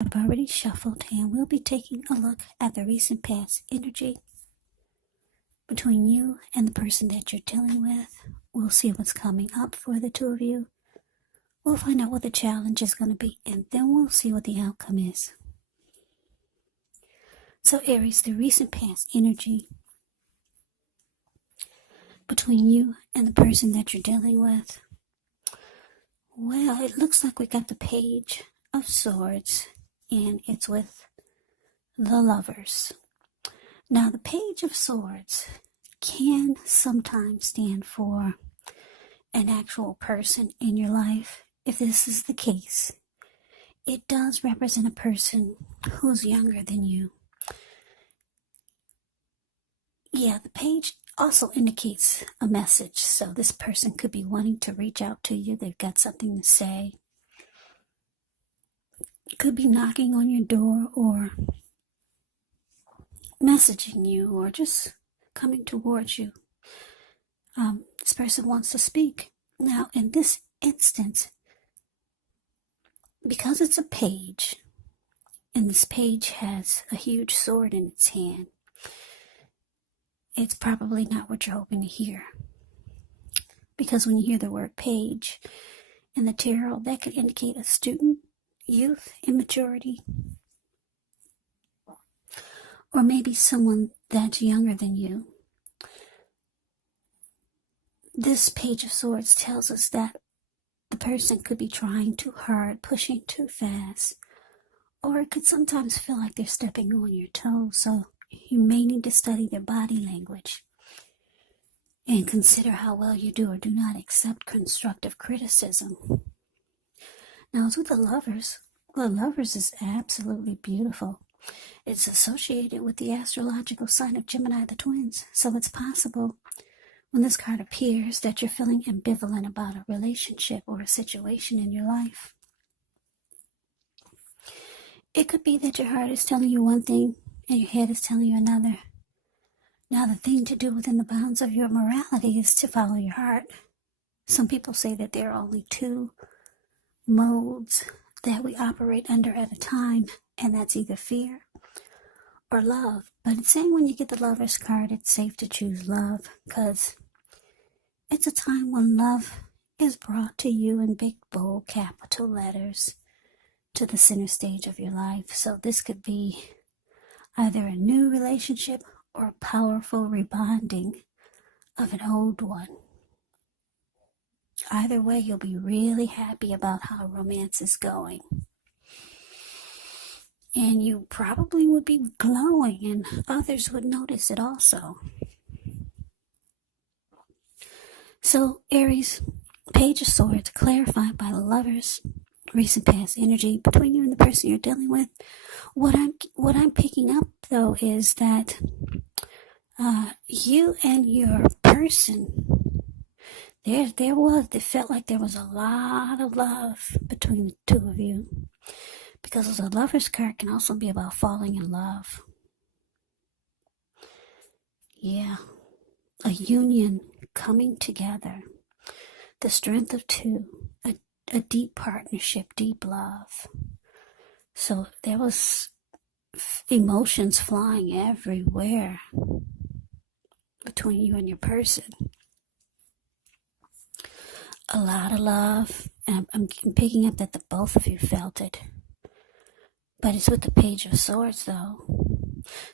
I've already shuffled, and we'll be taking a look at the recent past energy between you and the person that you're dealing with. We'll see what's coming up for the two of you. We'll find out what the challenge is going to be, and then we'll see what the outcome is. So Aries, the recent past energy between you and the person that you're dealing with. Well, it looks like we got the Page of Swords, and it's with the Lovers. Now, the Page of Swords can sometimes stand for an actual person in your life. If this is the case, it does represent a person who's younger than you. Yeah, the page also indicates a message. So this person could be wanting to reach out to you. They've got something to say. Could be knocking on your door or messaging you or just coming towards you. This person wants to speak. Now, in this instance, because it's a page, and this page has a huge sword in its hand, it's probably not what you're hoping to hear. Because when you hear the word page in the tarot, that could indicate a student, youth, immaturity, or maybe someone that's younger than you. This Page of Swords tells us that the person could be trying too hard, pushing too fast, or it could sometimes feel like they're stepping on your toes, so you may need to study their body language and consider how well you do or do not accept constructive criticism. Now, as with the Lovers is absolutely beautiful. It's associated with the astrological sign of Gemini, the twins, so it's possible when this card appears that you're feeling ambivalent about a relationship or a situation in your life. It could be that your heart is telling you one thing and your head is telling you another. Now, the thing to do within the bounds of your morality is to follow your heart. Some people say that there are only two modes that we operate under at a time, and that's either fear or love. But it's saying when you get the Lover's card, it's safe to choose love, because it's a time when love is brought to you in big, bold, capital letters to the center stage of your life. So this could be either a new relationship or a powerful rebonding of an old one. Either way, you'll be really happy about how romance is going. And you probably would be glowing, and others would notice it also. So, Aries, Page of Swords, clarified by the Lovers, recent past energy between you and the person you're dealing with. What I'm picking up, though, is that you and your person, it felt like there was a lot of love between the two of you. Because the Lover's card can also be about falling in love. Yeah. A union coming together. The strength of two. A deep partnership, deep love. So there was emotions flying everywhere between you and your person. A lot of love. And I'm picking up that the both of you felt it. But it's with the Page of Swords, though.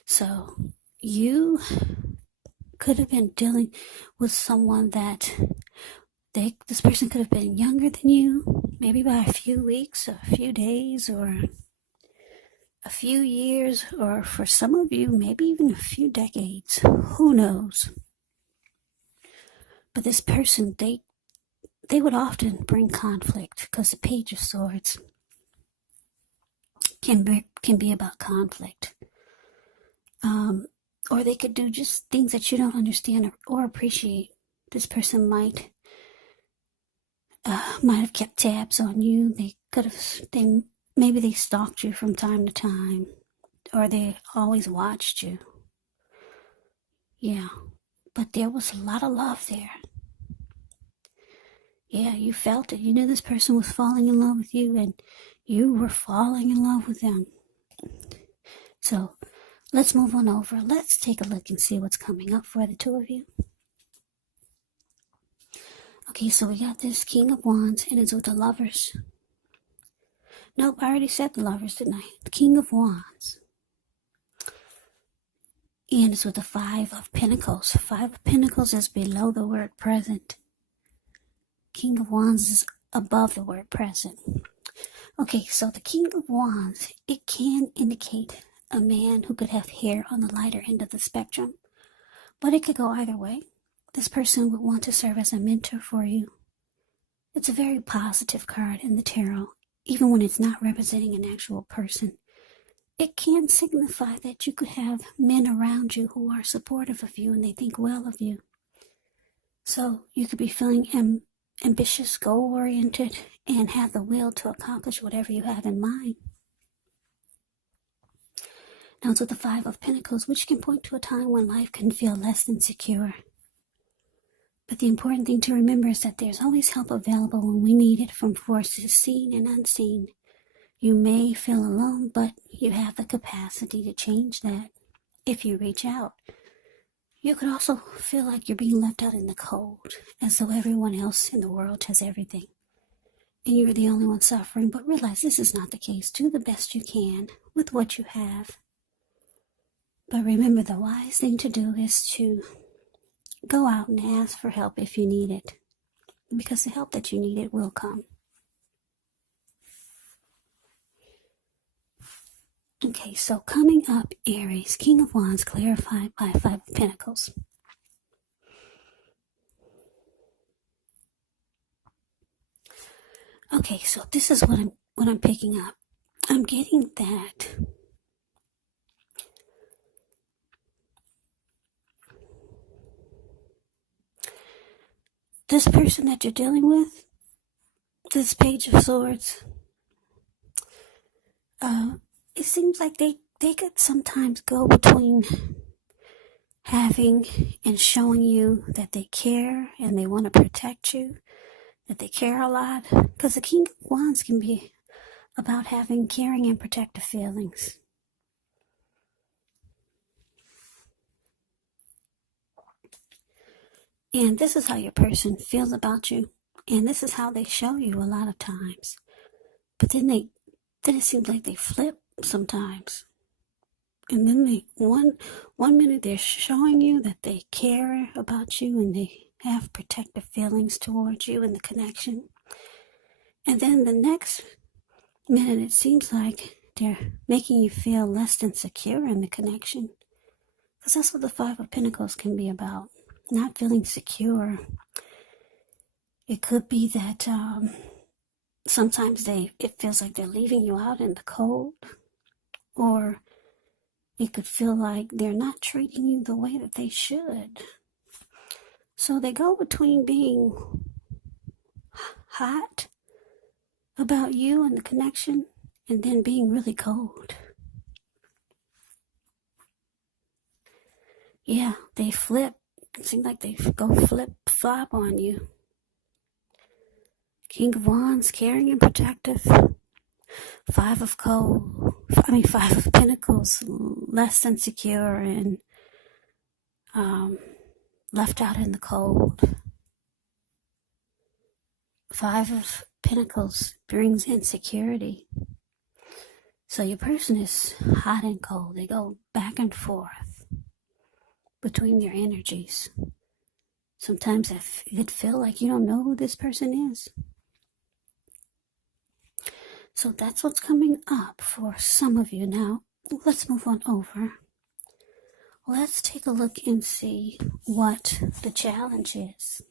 So you could have been dealing with someone that this person could have been younger than you, maybe by a few weeks, or a few days, or a few years, or for some of you, maybe even a few decades. Who knows? But this person, they would often bring conflict, because the Page of Swords can be about conflict. Or they could do just things that you don't understand or appreciate. This person might have kept tabs on you. Maybe they stalked you from time to time, or they always watched you. Yeah, but there was a lot of love there. Yeah, you felt it. You knew this person was falling in love with you, and you were falling in love with them. So let's move on over. Let's take a look and see what's coming up for the two of you. Okay, so we got this King of Wands, and it's with the Lovers. Nope, I already said the Lovers, didn't I? The King of Wands. And it's with the Five of Pentacles. Five of Pentacles is below the word present. King of Wands is above the word present. Okay, so the King of Wands, it can indicate a man who could have hair on the lighter end of the spectrum, but it could go either way. This person would want to serve as a mentor for you. It's a very positive card in the tarot, even when it's not representing an actual person. It can signify that you could have men around you who are supportive of you and they think well of you. So you could be feeling ambitious, goal-oriented, and have the will to accomplish whatever you have in mind. Now it's with the Five of Pentacles, which can point to a time when life can feel less than secure. But the important thing to remember is that there's always help available when we need it from forces seen and unseen. You may feel alone, but you have the capacity to change that if you reach out. You could also feel like you're being left out in the cold, as though everyone else in the world has everything, and you're the only one suffering. But realize this is not the case. Do the best you can with what you have. But remember, the wise thing to do is to go out and ask for help if you need it, because the help that you need, it will come. Okay, so coming up, Aries, King of Wands, clarified by Five of Pentacles. Okay, so this is what I'm picking up. I'm getting that this person that you're dealing with, this Page of Swords, it seems like they could sometimes go between having and showing you that they care and they want to protect you, that they care a lot. Because the King of Wands can be about having caring and protective feelings. And this is how your person feels about you. And this is how they show you a lot of times. But then it seems like they flip sometimes. And then one minute they're showing you that they care about you and they have protective feelings towards you and the connection. And then the next minute it seems like they're making you feel less than secure in the connection. Because that's what the Five of Pentacles can be about. Not feeling secure. It could be that sometimes it feels like they're leaving you out in the cold. Or it could feel like they're not treating you the way that they should. So they go between being hot about you and the connection and then being really cold. Yeah, they flip. It seems like they go flip-flop on you. King of Wands, caring and protective. Five of Pentacles, less than secure and left out in the cold. Five of Pentacles brings insecurity. So your person is hot and cold. They go back and forth between their energies. Sometimes it feel like you don't know who this person is. So that's what's coming up for some of you. Now, let's move on over. Let's take a look and see what the challenge is.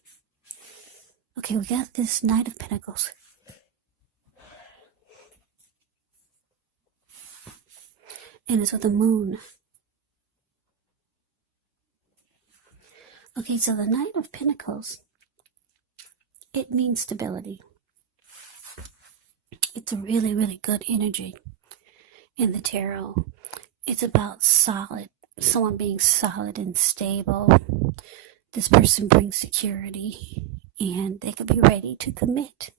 Okay, we got this Knight of Pentacles. And it's with the Moon. Okay, so the Knight of Pentacles, it means stability. It's a really, really good energy in the tarot. It's about someone being solid and stable. This person brings security and they could be ready to commit.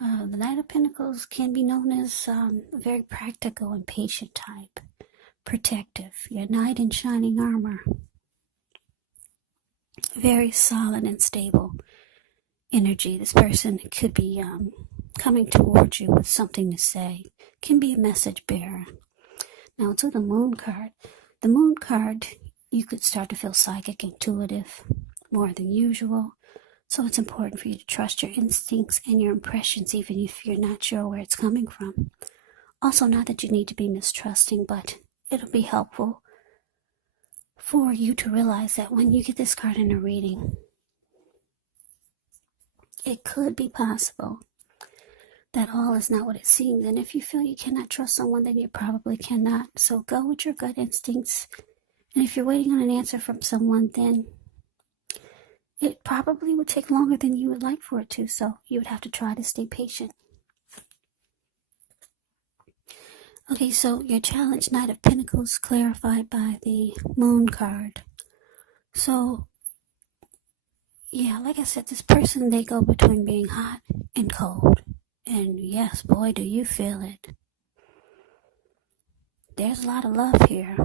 The Knight of Pentacles can be known as a very practical and patient type, protective, your knight in shining armor, very solid and stable energy. This person could be coming towards you with something to say, can be a message bearer. Now to the Moon card. The Moon card, you could start to feel psychic, intuitive, more than usual. So it's important for you to trust your instincts and your impressions, even if you're not sure where it's coming from. Also, not that you need to be mistrusting, but it'll be helpful for you to realize that when you get this card in a reading, it could be possible that all is not what it seems. And if you feel you cannot trust someone, then you probably cannot. So go with your gut instincts. And if you're waiting on an answer from someone, then it probably would take longer than you would like for it to. So you would have to try to stay patient. Okay, so your challenge, Knight of Pentacles, clarified by the Moon card. So, yeah, like I said, this person, they go between being hot and cold. And yes, boy, do you feel it. There's a lot of love here.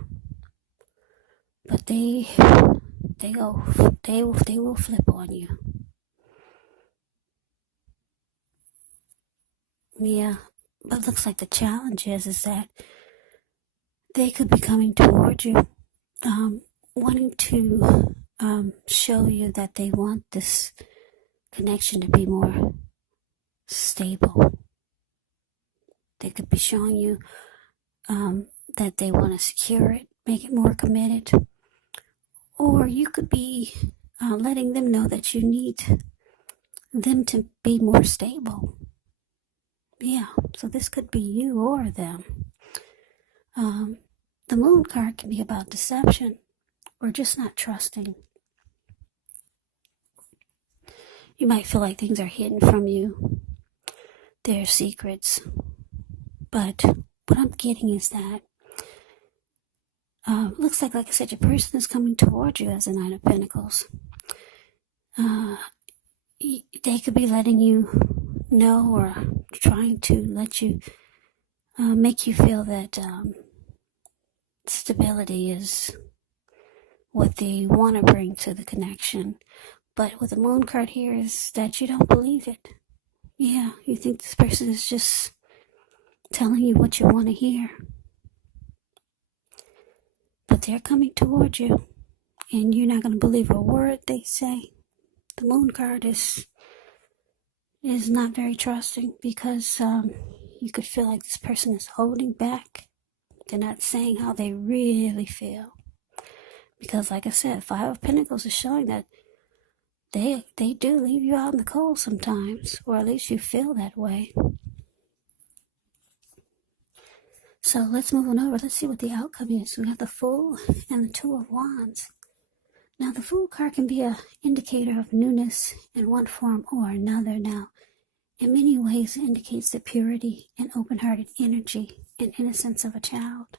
But they will flip on you. Yeah, but looks like the challenge is that they could be coming towards you, wanting to show you that they want this connection to be more stable. They could be showing you that they want to secure it, make it more committed. Or you could be letting them know that you need them to be more stable. Yeah, so this could be you or them. The Moon card can be about deception or just not trusting. You might feel like things are hidden from you. They're secrets. But what I'm getting is that looks like I said, your person is coming towards you as a Knight of Pentacles. They could be letting you know or trying to let you, make you feel that stability is what they want to bring to the connection. But with the Moon card here is that you don't believe it. Yeah, you think this person is just telling you what you want to hear. But they're coming towards you, and you're not going to believe a word they say. The Moon card is not very trusting because you could feel like this person is holding back. They're not saying how they really feel. Because like I said, Five of Pentacles is showing that they do leave you out in the cold sometimes, or at least you feel that way. So let's move on over. Let's see what the outcome is. We have the Fool and the Two of Wands. Now, the Fool card can be an indicator of newness in one form or another. Now, in many ways, it indicates the purity and open-hearted energy and innocence of a child.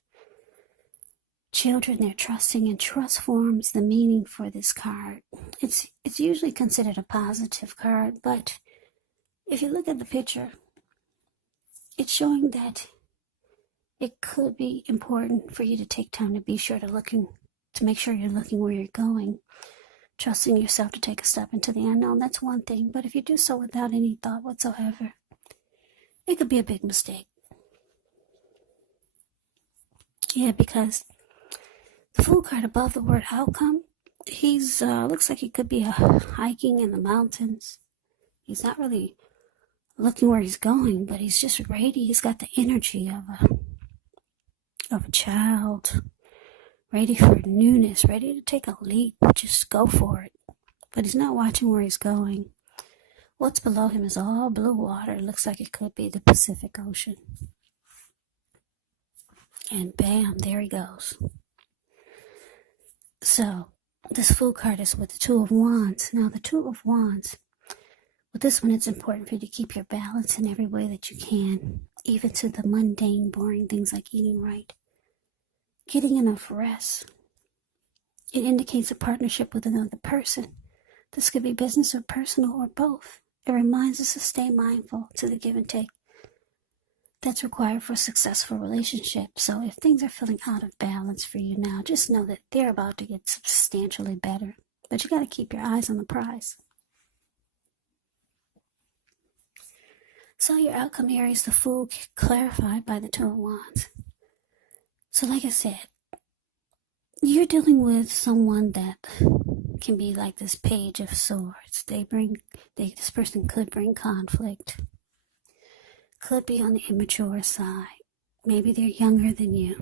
Children, they're trusting, and trust forms the meaning for this card. It's usually considered a positive card, but if you look at the picture, it's showing that it could be important for you to take time to be sure to make sure you're looking where you're going, trusting yourself to take a step into the unknown. That's one thing, but if you do so without any thought whatsoever, it could be a big mistake. Yeah, because the Fool card above the word outcome, he's looks like he could be hiking in the mountains. He's not really looking where he's going, but he's just ready. He's got the energy of a child, ready for newness, ready to take a leap, just go for it. But he's not watching where he's going. What's below him is all blue water. It looks like it could be the Pacific Ocean. And bam, there he goes. So, this Fool card is with the Two of Wands. Now, the Two of Wands, with this one, it's important for you to keep your balance in every way that you can, even to the mundane, boring things like eating right, getting enough rest. It indicates a partnership with another person. This could be business or personal or both. It reminds us to stay mindful to the give and take that's required for a successful relationship. So if things are feeling out of balance for you now, just know that they're about to get substantially better. But you got to keep your eyes on the prize. So your outcome, Aries, the Fool, clarified by the Two of Wands. So like I said, you're dealing with someone that can be like this Page of Swords. This person could bring conflict, could be on the immature side. Maybe they're younger than you.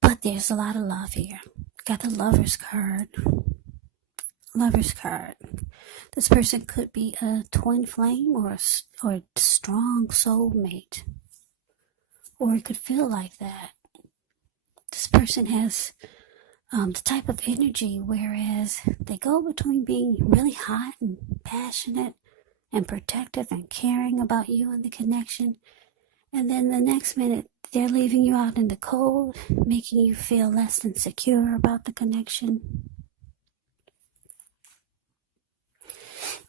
But there's a lot of love here. Got the Lover's card. Lover's card. This person could be a twin flame or a strong soulmate. Or it could feel like that. This person has the type of energy, whereas they go between being really hot and passionate and protective and caring about you and the connection, and then the next minute they're leaving you out in the cold, making you feel less than secure about the connection,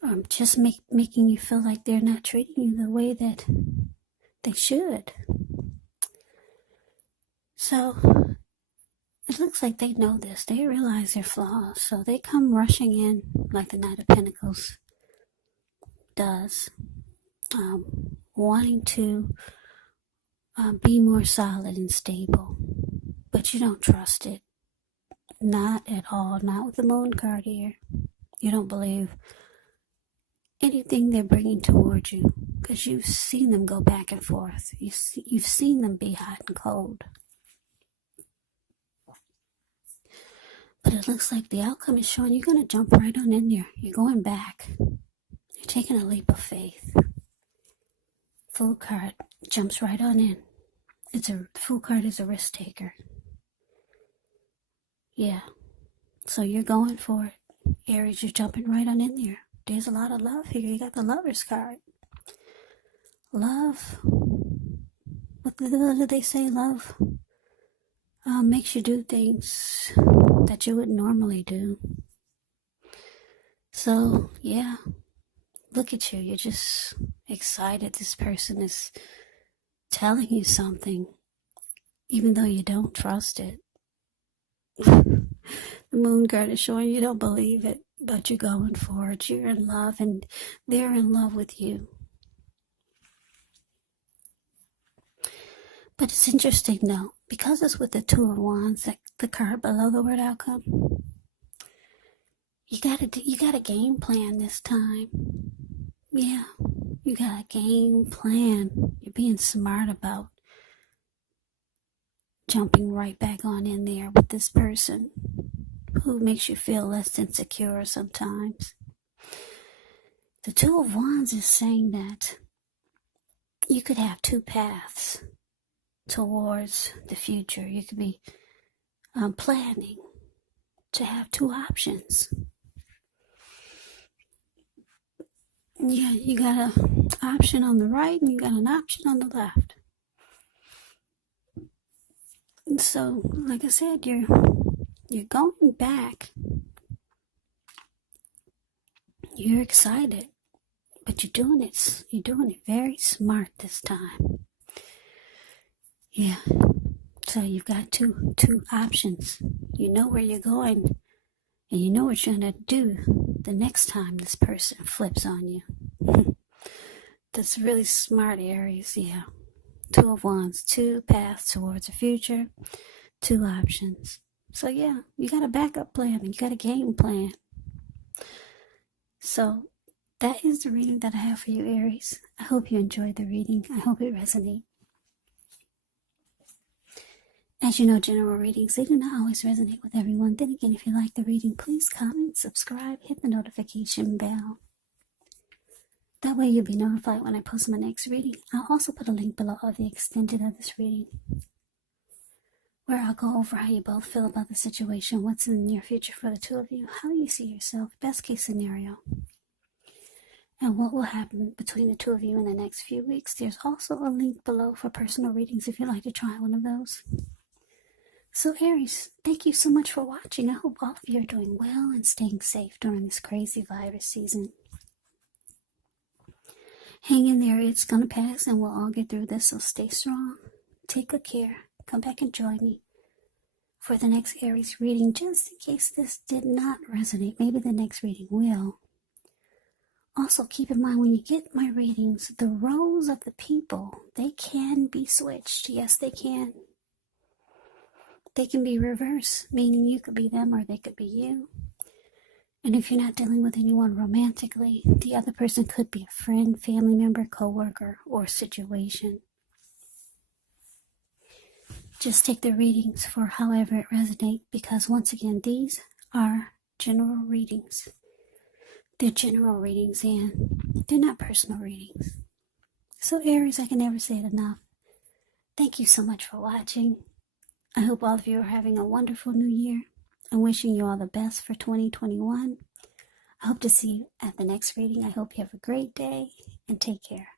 or just making you feel like they're not treating you the way that they should. So it looks like they know this. They realize their flaws, so they come rushing in like the Knight of Pentacles does, wanting to be more solid and stable, but you don't trust it. Not at all. Not with the Moon card here. You don't believe anything they're bringing towards you, because you've seen them go back and forth. You've seen them be hot and cold. But it looks like the outcome is showing you're going to jump right on in there. You're going back. You're taking a leap of faith. Fool card jumps right on in. The Fool card is a risk taker. Yeah. So you're going for it. Aries, you're jumping right on in there. There's a lot of love here. You got the Lover's card. Love. What do they say? Love makes you do things that you wouldn't normally do. So, yeah. Look at you. You're just excited. This person is telling you something, even though you don't trust it. The Moon card is showing you don't believe it, but you're going for it. You're in love, and they're in love with you. But it's interesting, though, because it's with the Two of Wands, the card below the word outcome. You got a game plan this time. Yeah, you got a game plan. You're being smart about jumping right back on in there with this person who makes you feel less insecure sometimes. The Two of Wands is saying that you could have two paths towards the future. You could be planning to have two options. Yeah, you got an option on the right and you got an option on the left. And so, like I said, you're going back. You're excited, but you're doing it very smart this time. Yeah. So you've got two options. You know where you're going, and you know what you're gonna do the next time this person flips on you. That's really smart, Aries. Yeah. Two of Wands, two paths towards the future, two options. So yeah, you got a backup plan, and you got a game plan. So that is the reading that I have for you, Aries. I hope you enjoyed the reading. I hope it resonates. As you know, general readings, they do not always resonate with everyone. Then again, if you like the reading, please comment, subscribe, hit the notification bell. That way you'll be notified when I post my next reading. I'll also put a link below of the extended of this reading, where I'll go over how you both feel about the situation, what's in the near future for the two of you, how you see yourself, best case scenario, and what will happen between the two of you in the next few weeks. There's also a link below for personal readings if you'd like to try one of those. So Aries, thank you so much for watching. I hope all of you are doing well and staying safe during this crazy virus season. Hang in there, it's going to pass and we'll all get through this, so stay strong. Take good care. Come back and join me for the next Aries reading, just in case this did not resonate. Maybe the next reading will. Also, keep in mind when you get my readings, the roles of the people, they can be switched. Yes, they can. They can be reversed, meaning you could be them or they could be you. And if you're not dealing with anyone romantically, the other person could be a friend, family member, coworker, or situation. Just take the readings for however it resonates, because once again, these are general readings. They're general readings and they're not personal readings. So Aries, I can never say it enough. Thank you so much for watching. I hope all of you are having a wonderful new year. I'm wishing you all the best for 2021. I hope to see you at the next reading. I hope you have a great day and take care.